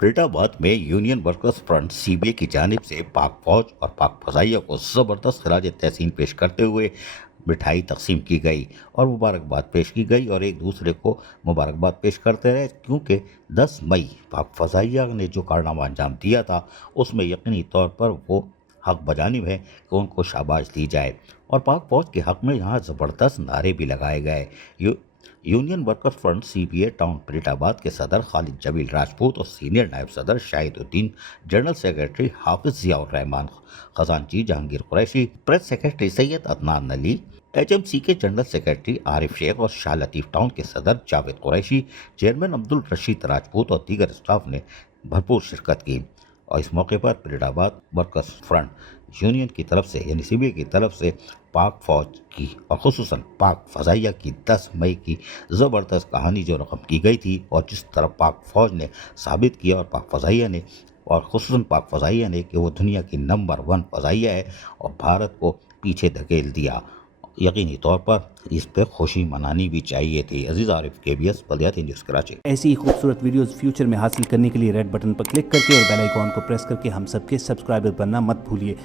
फरीदाबाद में union workers front CBA की जानिब से पाक फौज और पाक फजाइया को ज़बरदस्त खराज तहसीन पेश करते हुए मिठाई तकसीम की गई और मुबारकबाद पेश की गई और एक दूसरे को मुबारकबाद पेश करते रहे, क्योंकि 10 मई पाक फजाइया ने जो कारनामा अंजाम दिया था उसमें यकीनी तौर पर वो हक बजानिब है कि उनको शाबाश दी जाए। और पाक फौज के हक में यहाँ ज़बरदस्त नारे भी लगाए गए। Union workers front CBA town Faridabad के सदर खालिद जमील राजपूत और सीनियर नायब सदर शाहिदुद्दीन, जनरल सेक्रेटरी हाफिज जियाउर रहमान, खजानची Jahangir Qureshi, press secretary Syed Adnan Ali, HMC के जनरल सेक्रेटरी आरिफ शेख और शाह लतीफ़ टाउन के सदर जावेद कुरैशी, चेयरमैन अब्दुल रशीद राजपूत और दीगर स्टाफ ने भरपूर शिरकत की। और इस मौके पर फरीदाबाद वर्कर्स फ्रंट यूनियन की तरफ से यानी सीबीए की तरफ से पाक फौज की और खुसूसन पाक फजाइया की 10 मई की ज़बरदस्त कहानी जो रकम की गई थी और जिस तरह पाक फौज ने साबित किया और पाक फजाइया ने और खुसूसन पाक फजाइया ने कि वो दुनिया की नंबर 1 फजाइया है और भारत को पीछे धकेल दिया, यकीनी तौर पर इस पर खुशी मनानी भी चाहिए थी। अजीज़ आरिफ, KBS बल्दियाती न्यूज़ कराची। ऐसी ही खूबसूरत वीडियोस फ्यूचर में हासिल करने के लिए रेड बटन पर क्लिक करके और बेल आइकॉन को प्रेस करके हम सबके सब्सक्राइबर बनना मत भूलिए।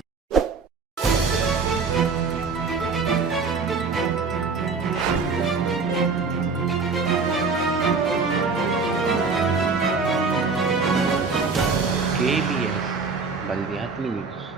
KBS बल्दियाती न्यूज़।